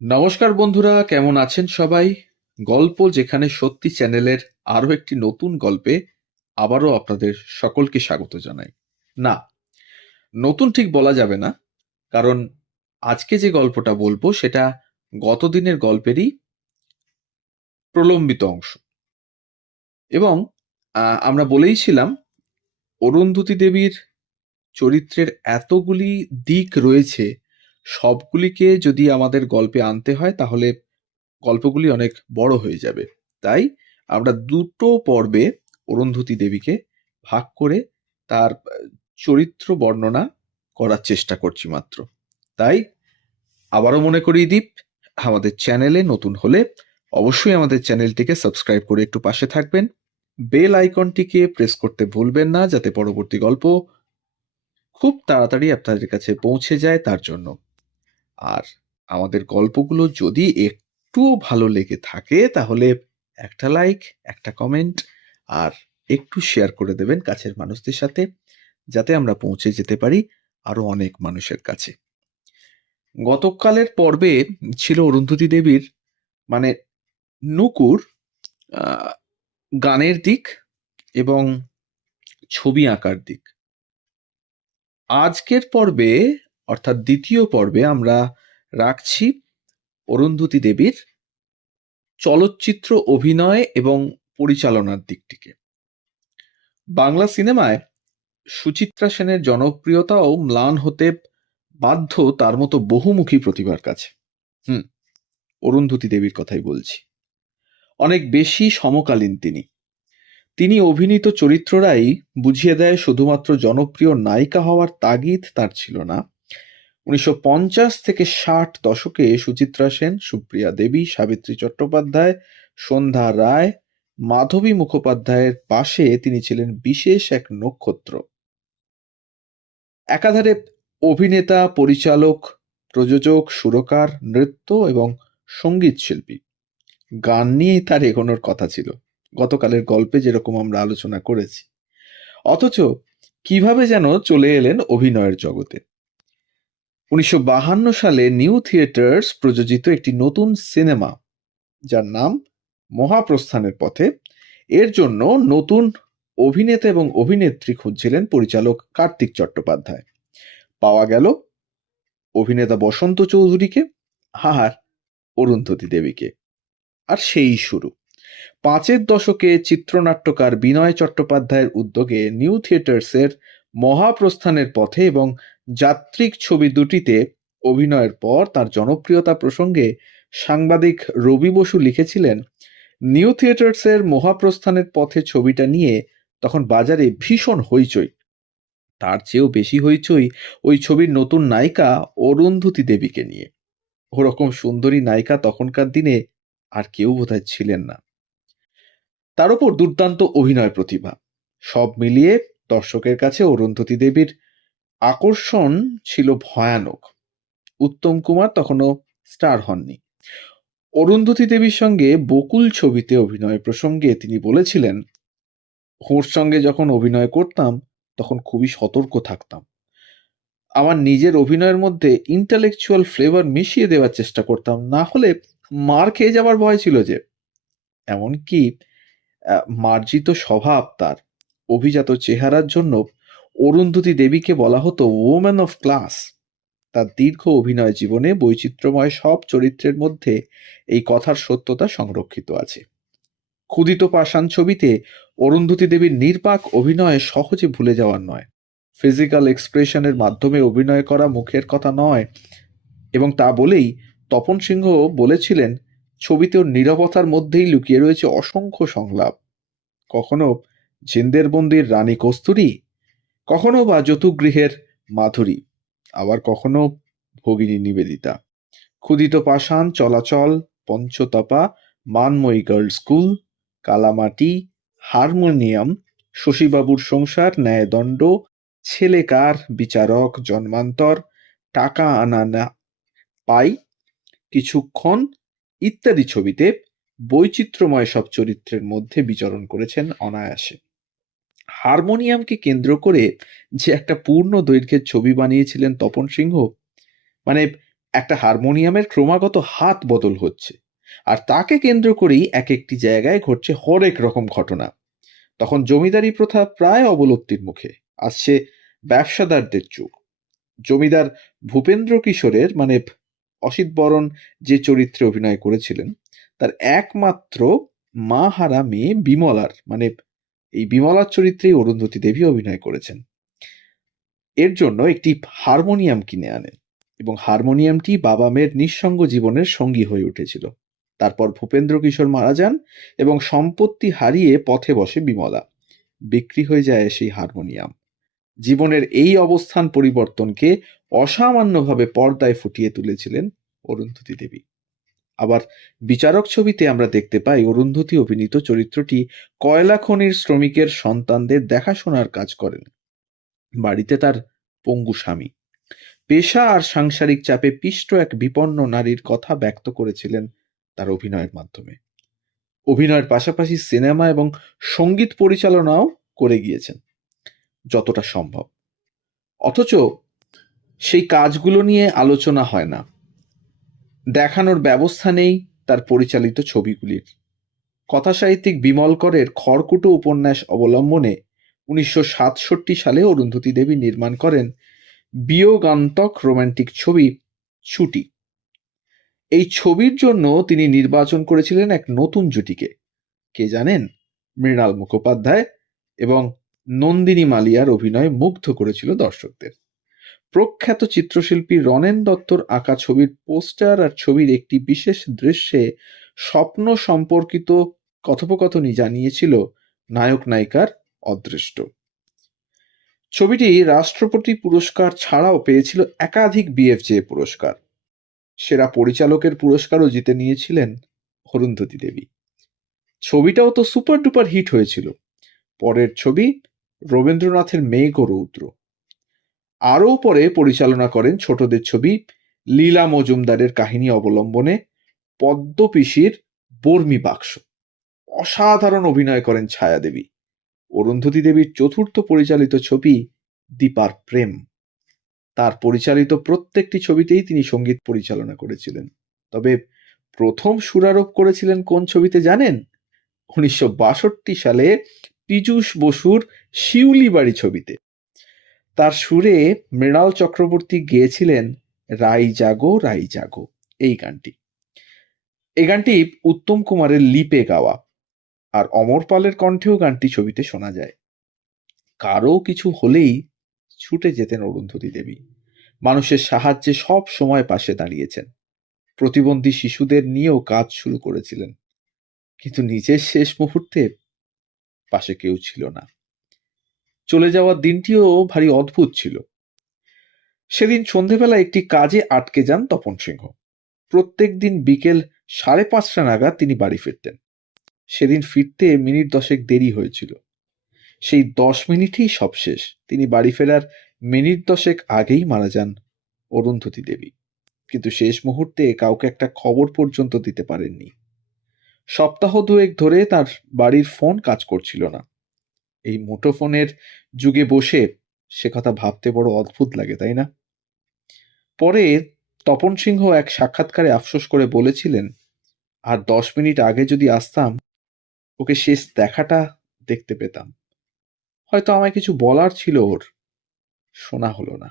নমস্কার বন্ধুরা, কেমন আছেন সবাই? গল্প যেখানে সত্যি চ্যানেলের আরো একটি নতুন গল্পে আবারও আপনাদের সকলকে স্বাগত জানাই। না, নতুন ঠিক বলা যাবে না, কারণ আজকে যে গল্পটা বলবো সেটা গতদিনের গল্পেরই প্রলম্বিত অংশ। এবং আমরা বলেইছিলাম অরুন্ধতী দেবীর চরিত্রের এতগুলি দিক রয়েছে, সবগুলিকে যদি আমাদের গল্পে আনতে হয় তাহলে গল্পগুলি অনেক বড় হয়ে যাবে। তাই আমরা দুটো পর্বে অরুন্ধতী দেবীকে ভাগ করে তার চরিত্র বর্ণনা করার চেষ্টা করছি মাত্র। তাই আবারও মনে করিয়ে দিই, আমাদের চ্যানেলে নতুন হলে অবশ্যই আমাদের চ্যানেলটিকে সাবস্ক্রাইব করে একটু পাশে থাকবেন। বেল আইকনটিকে প্রেস করতে ভুলবেন না, যাতে পরবর্তী গল্প খুব তাড়াতাড়ি আপনাদের কাছে পৌঁছে যায় তার জন্য। আর আমাদের গল্পগুলো যদি একটুও ভালো লেগে থাকে তাহলে একটা লাইক, একটা কমেন্ট আর একটু শেয়ার করে দেবেন কাছের মানুষদের সাথে, যাতে আমরা পৌঁছে যেতে পারি আরো অনেক মানুষের কাছে। গতকালের পর্বে ছিল অরুন্ধতী দেবীর মানে নুকুর গানের দিক এবং ছবি আঁকার দিক। আজকের পর্বে অর্থাৎ দ্বিতীয় পর্বে আমরা রাখছি অরুন্ধতী দেবীর চলচ্চিত্র অভিনয় এবং পরিচালনার দিকটিকে। বাংলা সিনেমায় সুচিত্রা সেনের জনপ্রিয়তাও ম্লান হতে বাধ্য তার মতো বহুমুখী প্রতিভার কাছে। অরুন্ধতী দেবীর কথাই বলছি। অনেক বেশি সমকালীন তিনি। তিনি অভিনীত চরিত্ররাই বুঝিয়ে দেয় শুধুমাত্র জনপ্রিয় নায়িকা হওয়ার তাগিদ তার ছিল না। 1950 থেকে 60 দশকে সুচিত্রা সেন, সুপ্রিয়া দেবী, সাবিত্রী চট্টোপাধ্যায়, সন্ধ্যা রায়, মাধবী মুখোপাধ্যায়ের পাশে তিনি ছিলেন বিশেষ এক নক্ষত্র। একাধারে অভিনেতা, পরিচালক, প্রযোজক, সুরকার, নৃত্য এবং সঙ্গীত শিল্পী। গান নিয়েই তার এগোনোর কথা ছিল, গতকালের গল্পে যেরকম আমরা আলোচনা করেছি। অথচ কিভাবে যেন চলে এলেন অভিনয়ের জগতে। 1952 সালে নিউ থিয়েটার্স প্রযোজিত একটি নতুন সিনেমা, যার নাম মহাপ্রস্থানের পথে, এর জন্য নতুন অভিনেতা এবং অভিনেত্রী খুঁজছিলেন পরিচালক কার্তিক চট্টোপাধ্যায়। পাওয়া গেল অভিনেতা বসন্ত চৌধুরীকে আর অরুন্ধতী দেবীকে। আর সেই শুরু। 5-এর দশকে চিত্রনাট্যকার বিনয় চট্টোপাধ্যায়ের উদ্যোগে নিউ থিয়েটার্সের মহাপ্রস্থানের পথে এবং যাত্রিক ছবি দুটিতে অভিনয়ের পর তার জনপ্রিয়তা প্রসঙ্গে সাংবাদিক রবি বসু লিখেছিলেন, নিউ থিয়েটার্সের মহাপ্রস্থানের পথে ছবিটা নিয়ে তখন বাজারে ভীষণ হইচই। তার চেয়েও বেশি হইচই ওই ছবির নতুন নায়িকা অরুন্ধতী দেবীকে নিয়ে। ওরকম সুন্দরী নায়িকা তখনকার দিনে আর কেউ বোধহয় ছিলেন না। তার উপর দুর্দান্ত অভিনয় প্রতিভা। সব মিলিয়ে দর্শকের কাছে অরুন্ধতী দেবীর আকর্ষণ ছিল ভয়ানক। উত্তম কুমার তখনও স্টার হননি। অরুন্ধতী দেবীর সঙ্গে বকুল ছবিতে অভিনয় প্রসঙ্গে তিনি বলেছিলেন, ওর সঙ্গে যখন অভিনয় করতাম তখন খুবই সতর্ক থাকতাম। আমার নিজের অভিনয়ের মধ্যে ইন্টালেকচুয়াল ফ্লেভার মিশিয়ে দেওয়ার চেষ্টা করতাম, না হলে মার খেয়ে যাবার ভয় ছিল যে। এমনকি মার্জিত স্বভাব তার, অভিজাত চেহারার জন্য অরুন্ধতী দেবীকে বলা হতো ওম্যান অফ ক্লাস। তার দীর্ঘ অভিনয় জীবনে বৈচিত্র্যময় সব চরিত্রের মধ্যে এই কথার সত্যতা সংরক্ষিত আছে। ক্ষুদিত পাষাণ ছবিতে অরুন্ধতী দেবীর নির্বাক অভিনয় সহজে ভুলে যাওয়ার নয়। ফিজিক্যাল এক্সপ্রেশনের মাধ্যমে অভিনয় করা মুখের কথা নয়, এবং তা বলেই তপন সিংহ বলেছিলেন, ছবিতে ওর নীরবতার মধ্যেই লুকিয়ে রয়েছে অসংখ্য সংলাপ। কখনো জিন্দেরবন্দির রানী কস্তুরী, কখনো বা যতুগৃহের মাধুরী, আবার কখনো ভগিনী নিবেদিতা। ক্ষুদিত পাষাণ, চলাচল, পঞ্চতপা, মানময়ী গার্লস স্কুল, কালামাটি, হারমোনিয়াম, শশীবাবুর সংসার, ন্যায়দণ্ড, ছেলেকার, বিচারক, জন্মান্তর, টাকা আনা না পাই, কিছুক্ষণ ইত্যাদি ছবিতে বৈচিত্র্যময় সব চরিত্রের মধ্যে বিচরণ করেছেন অনায়াসে। হারমোনিয়ামকে কেন্দ্র করে যে একটা পূর্ণ দৈর্ঘ্যের ছবি বানিয়েছিলেন তপন সিংহ, মানে একটা হারমোনিয়ামের ক্রমাগত হাত বদল হচ্ছে, আর তাকে কেন্দ্র করেই এক একটি জায়গায় ঘটছে হরেক রকম ঘটনা। তখন জমিদারি প্রথা প্রায় অবলুপ্তির মুখে। আসছে ব্যবসাদারদের যুগ। জমিদার ভূপেন্দ্র কিশোরের মানে অসিত বরণ যে চরিত্রে অভিনয় করেছিলেন, তার একমাত্র মা হারা মেয়ে বিমলার মানে এই বিমলার চরিত্রেই অরুন্ধতী দেবী অভিনয় করেছেন। এর জন্য একটি হারমোনিয়াম কিনে আনেন এবং হারমোনিয়ামটি বাবা মেয়ের নিঃসঙ্গ জীবনের সঙ্গী হয়ে উঠেছিল। তারপর ভূপেন্দ্র কিশোর মারা যান এবং সম্পত্তি হারিয়ে পথে বসে বিমলা। বিক্রি হয়ে যায় সেই হারমোনিয়াম। জীবনের এই অবস্থান পরিবর্তনকে অসামান্যভাবে পর্দায় ফুটিয়ে তুলেছিলেন অরুন্ধতী দেবী। আবার বিচারক ছবিতে আমরা দেখতে পাই অরুন্ধতী অভিনীত চরিত্রটি কয়লা খনির শ্রমিকের সন্তানদের দেখাশোনার কাজ করেন। বাড়িতে তার পঙ্গু স্বামী, পেশা আর সাংসারিক চাপে পিষ্ট এক বিপন্ন নারীর কথা ব্যক্ত করেছিলেন তার অভিনয়ের মাধ্যমে। অভিনয়ের পাশাপাশি সিনেমা এবং সঙ্গীত পরিচালনাও করে গিয়েছেন যতটা সম্ভব। অথচ সেই কাজগুলো নিয়ে আলোচনা হয় না, দেখানোর ব্যবস্থা নেই তার পরিচালিত ছবিগুলির। কথাসাহিত্যিক বিমল করের খড়কুটো উপন্যাস অবলম্বনে 1967 সালে অরুন্ধতী দেবী নির্মাণ করেন বিয়োগান্তক রোমান্টিক ছবি ছুটি। এই ছবির জন্য তিনি নির্বাচন করেছিলেন এক নতুন জুটিকে। কে জানেন? মৃণাল মুখোপাধ্যায় এবং নন্দিনী মালিয়ার অভিনয় মুগ্ধ করেছিল দর্শকদের। প্রখ্যাত চিত্রশিল্পী রনেন দত্তর আঁকা ছবির পোস্টার আর ছবির একটি বিশেষ দৃশ্যে স্বপ্ন সম্পর্কিত কথোপকথনই জানিয়েছিল নায়ক নায়িকার অদৃষ্ট। ছবিটি রাষ্ট্রপতি পুরস্কার ছাড়াও পেয়েছিল একাধিক বিএফজে পুরস্কার। সেরা পরিচালকের পুরস্কারও জিতে নিয়েছিলেন অরুন্ধতী দেবী। ছবিটাও তো সুপার ডুপার হিট হয়েছিল। পরের ছবি রবীন্দ্রনাথের মেঘ ও রৌদ্র। আরও পরে পরিচালনা করেন ছোটদের ছবি লীলা মজুমদারের কাহিনী অবলম্বনে পদ্মপিসির বর্মি বাক্স। অসাধারণ অভিনয় করেন ছায়া দেবী। অরুন্ধতী দেবীর চতুর্থ পরিচালিত ছবি দীপার প্রেম। তার পরিচালিত প্রত্যেকটি ছবিতেই তিনি সঙ্গীত পরিচালনা করেছিলেন। তবে প্রথম সুরারোপ করেছিলেন কোন ছবিতে জানেন? 1962 সালে পীযূষ বসুর শিউলি বাড়ি ছবিতে। তার সুরে মৃণাল চক্রবর্তী গেয়েছিলেন রাই জাগো রাই জাগো এই গানটি। এই গানটি উত্তম কুমারের লিপে গাওয়া, আর অমর পালের কণ্ঠেও গানটি ছবিতে শোনা যায়। কারো কিছু হলেই ছুটে যেতেন অরুন্ধতী দেবী। মানুষের সাহায্যে সব সময় পাশে দাঁড়িয়েছেন। প্রতিবন্ধী শিশুদের নিয়েও কাজ শুরু করেছিলেন, কিন্তু নিজের শেষ মুহূর্তে পাশে কেউ ছিল না। চলে যাওয়ার দিনটিও ভারী অদ্ভুত ছিল। সেদিন সন্ধেবেলা একটি কাজে আটকে যান তপন সিংহ। প্রত্যেক দিন বিকেল 5:30 নাগাদ তিনি বাড়ি ফিরতেন। সেদিন ফিরতে মিনিট 10 দেরি হয়েছিল। সেই 10 মিনিটেই সব শেষ। তিনি বাড়ি ফেরার মিনিট 10 আগেই মারা যান অরুন্ধতী দেবী। কিন্তু শেষ মুহূর্তে কাউকে একটা খবর পর্যন্ত দিতে পারেননি। সপ্তাহ দুয়েক ধরে তার বাড়ির ফোন কাজ করছিল না। এই মুঠোফোনের যুগে বসে সে কথা ভাবতে বড় অদ্ভুত লাগে, তাই না? পরে তপন সিংহ এক সাক্ষাৎকারে আফসোস করে বলেছিলেন, আর 10 মিনিট আগে যদি আসতাম, ওকে শেষ দেখাটা দেখতে পেতাম। হয়তো আমায় কিছু বলার ছিল ওর, শোনা হলো না।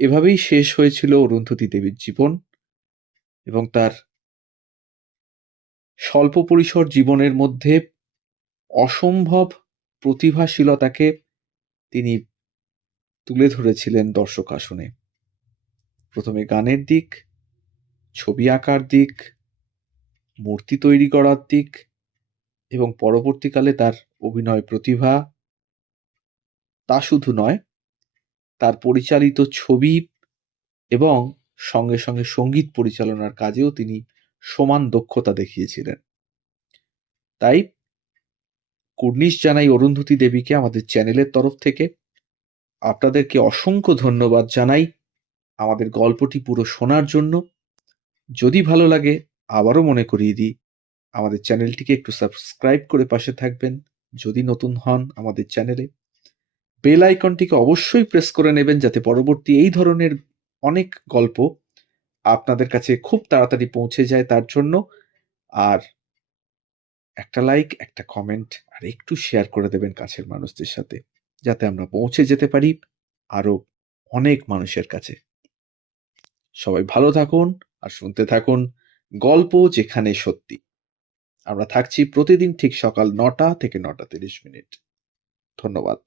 এভাবেই শেষ হয়েছিল অরুন্ধতী দেবীর জীবন এবং তার স্বল্প পরিসর জীবনের মধ্যে অসম্ভব প্রতিভাশীলতাকে তিনি তুলে ধরেছিলেন দর্শক আসনে। প্রথমে গানের দিক, ছবি আঁকার দিক, মূর্তি তৈরি করার দিক এবং পরবর্তীকালে তার অভিনয় প্রতিভা। তা শুধু নয়, তার পরিচালিত ছবি এবং সঙ্গে সঙ্গে সঙ্গীত পরিচালনার কাজেও তিনি সমান দক্ষতা দেখিয়েছিলেন। তাই কুর্নিশ জানাই অরুন্ধতী দেবীকে আমাদের চ্যানেলের তরফ থেকে। আপনাদেরকে অসংখ্য ধন্যবাদ জানাই আমাদের গল্পটি পুরো শোনার জন্য। যদি ভালো লাগে আবারও মনে করিয়ে দিই, আমাদের চ্যানেলটিকে একটু সাবস্ক্রাইব করে পাশে থাকবেন যদি নতুন হন আমাদের চ্যানেলে। বেল আইকনটিকে অবশ্যই প্রেস করে নেবেন যাতে পরবর্তী এই ধরনের অনেক গল্প আপনাদের কাছে খুব তাড়াতাড়ি পৌঁছে যায় তার জন্য। আর একটা লাইক, একটা কমেন্ট আর একটু শেয়ার করে দেবেন কাছের মানুষদের সাথে, যাতে আমরা পৌঁছে যেতে পারি আরো অনেক মানুষের কাছে। সবাই ভালো থাকুন আর শুনতে থাকুন গল্প যেখানে সত্যি। আমরা থাকছি প্রতিদিন ঠিক সকাল ৯টা থেকে ৯টা ৩০ মিনিট। ধন্যবাদ।